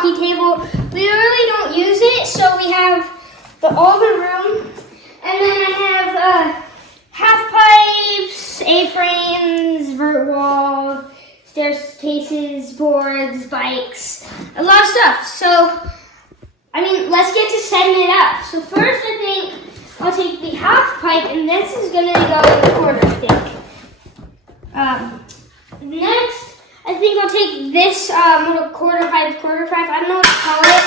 hockey table. We really don't use it, so we have all the room. And then I have half pipes, A-frames, vert wall, staircases, boards, bikes, a lot of stuff. So, I mean, let's get to setting it up. So first, I think I'll take the half pipe, and this is gonna go in the corner, I think. Next, I think I'll take this little quarter pipe, I don't know what to call it,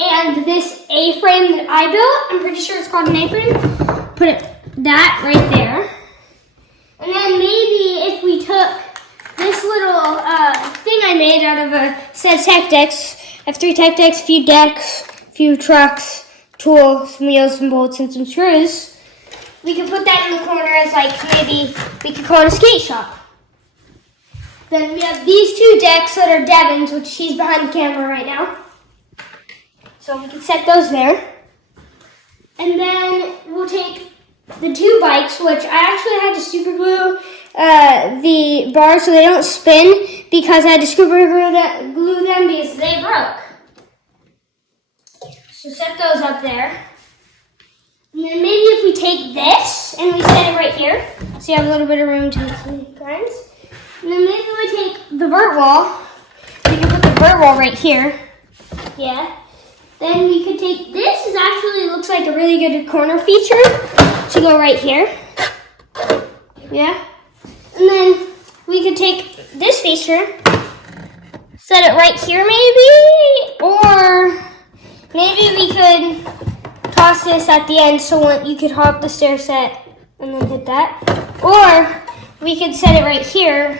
and this A-frame that I built. I'm pretty sure it's called an A-frame. Put that right there. And then maybe if we took this little thing I made out of a set of tech decks. I have 3 tech decks, a few decks, a few trucks, tools, some wheels, some bolts, and some screws. We can put that in the corner as like maybe we could call it a skate shop. Then we have these 2 decks that are Devin's, which he's behind the camera right now. So we can set those there. And then we'll take the 2 bikes, which I actually had to super glue the bars so they don't spin because I had to super glue them because they broke. So set those up there. And then maybe if we take this and we set it right here, so you have a little bit of room to grind. And then maybe we take the vert wall. We can put the vert wall right here. Yeah. Then we could take this. Is actually looks like a really good corner feature to go right here. Yeah. And then we could take this feature, set it right here maybe, or maybe we could toss this at the end so you could hop the stair set and then hit that. Or we could set it right here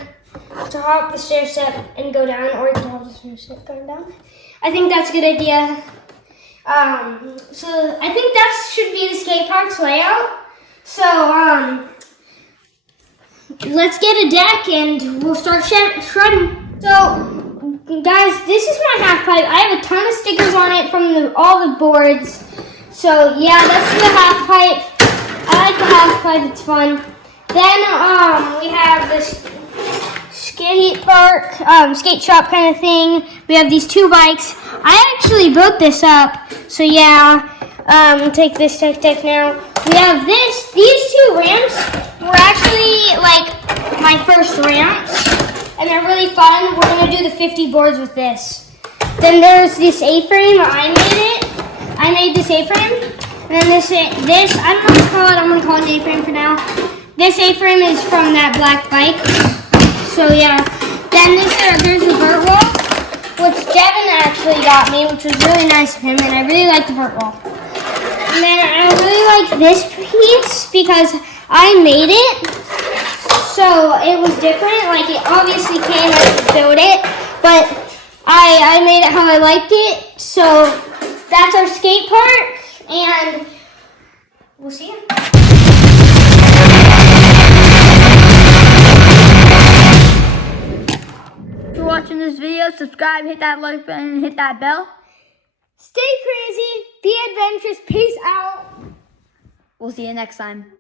to hop the stair step and go down, or you can hop the stair step going down. I think that's a good idea. So I think that should be the skate park's layout. So let's get a deck and we'll start shredding. So guys, this is my half pipe. I have a ton of stickers on it from all the boards. So yeah, that's the half pipe. I like the half pipe, it's fun. Then we have this skate park, skate shop kind of thing. We have these 2 bikes. I actually built this up, so yeah. Take this deck now. We have these 2 ramps were actually like my first ramps, and they're really fun. We're gonna do the 50 boards with this. Then there's this A-frame. I made this A-frame, and then this I don't know what to call it. I'm gonna call it an A-frame for now. This A-frame is from that black bike. So yeah, then there's the vert wall, which Devin actually got me, which was really nice of him, and I really like the vert wall. And then I really like this piece because I made it, so it was different. Like it obviously came as I built it, but I made it how I liked it. So that's our skate park, and we'll see you. For watching this video, subscribe, hit that like button, and hit that bell. Stay crazy, be adventurous, peace out. We'll see you next time.